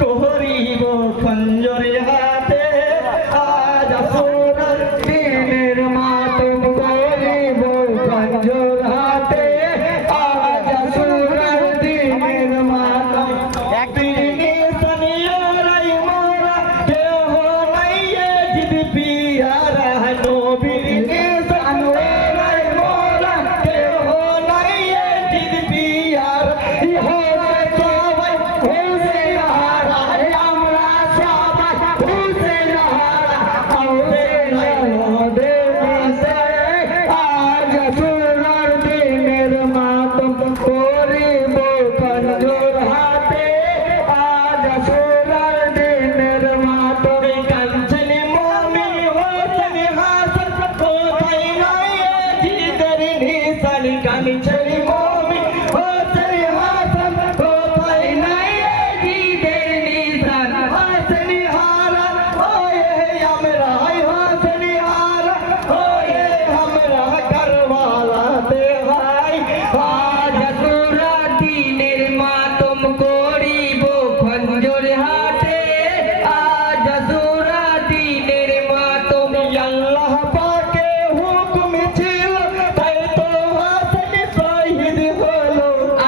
করিব খঞ্জরে হাতে আজ আসুরার দিনের মাতম করিব খঞ্জর হাতে আজ আসুরার দিনের মাতম একদিনে সনিয়ারাই মোরা কেহ নাই জিদ পিয়ারা নবীর সনিয়ারাই মোরা কেহ নাই জিদ পিয়ারা Kami cari momi, oh cari hasan, oh pai nai di nisan, hasani hara, oh ye hamra, hasani hara, oh ye hamra karwala te hai, aaj asura diner matum koribo khanjor hate, aaj asura diner matum Allah paake hukum chilo, tai to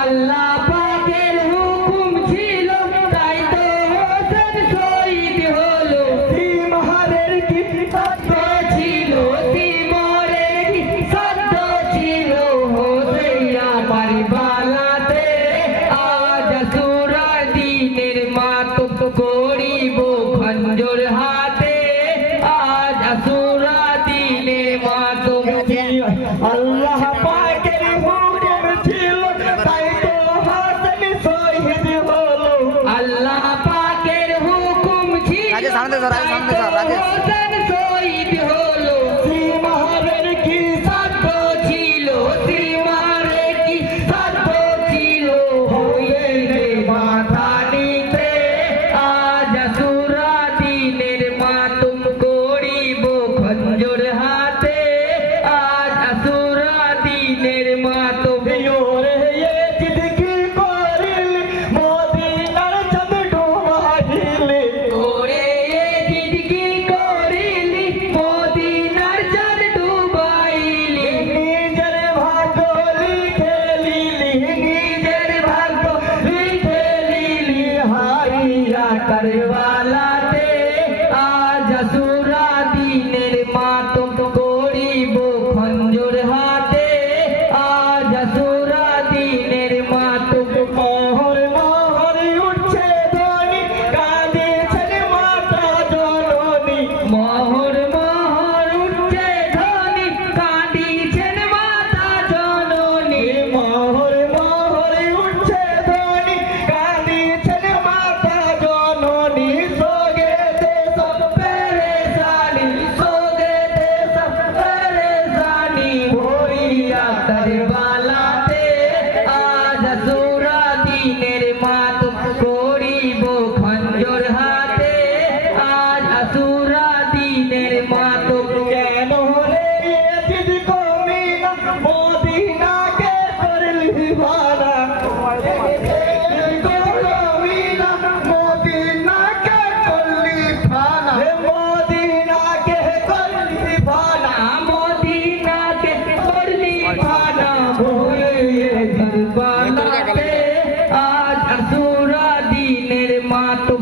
আল্লাহ পাকের হুকুম ছিল তাই তো হোসেন শহীদ হলো তিমহারের কি সত্য ছিল তিমরের কি সত্য ছিল হোসেয়া পারিবালাতে আজ আসুরা দিনের মাতম করিব খঞ্জর হাতে আজ আসুরা দিনের মাতম আল্লাহ পাকের হুকুম ছিল আল্লাহ পাকের হুকুম ছিল হোসেন শহীদ হলো শ্রীমারের কি সাধ্য ছিল শ্রীমারের কি সাধ্য ছিল হয়ে রে মাথা নিতে আজ আসুরা দিনের মাতম করিব খঞ্জর হাতে আজ আসুরা দিনের মাতম करवालाते आज असुरा दिनेर मातम करिब खंजर हाते आज असुरा दिनेर मातम मोहर मोहर उठছে ধ্বনি কাঁদেছেন মাতা জননী মোহর মোহর উঠছে ধ্বনি কাঁদেছেন মাতা জননী মোহর মোহর উঠছে ধ্বনি কাঁদেছেন মাতা জননী সোগেতে সব পেরেশানি সোগেতে সব পেরেশানি ভরিয়া দরবালাতে আজ আসুরা দিনের মাতম করিব খঞ্জর হাতে আজ আসুরা দিনের মাতম কেন রে জিদ কমি না মদিনাকে করলি ভাড়া आज असुरा दिनेर मातम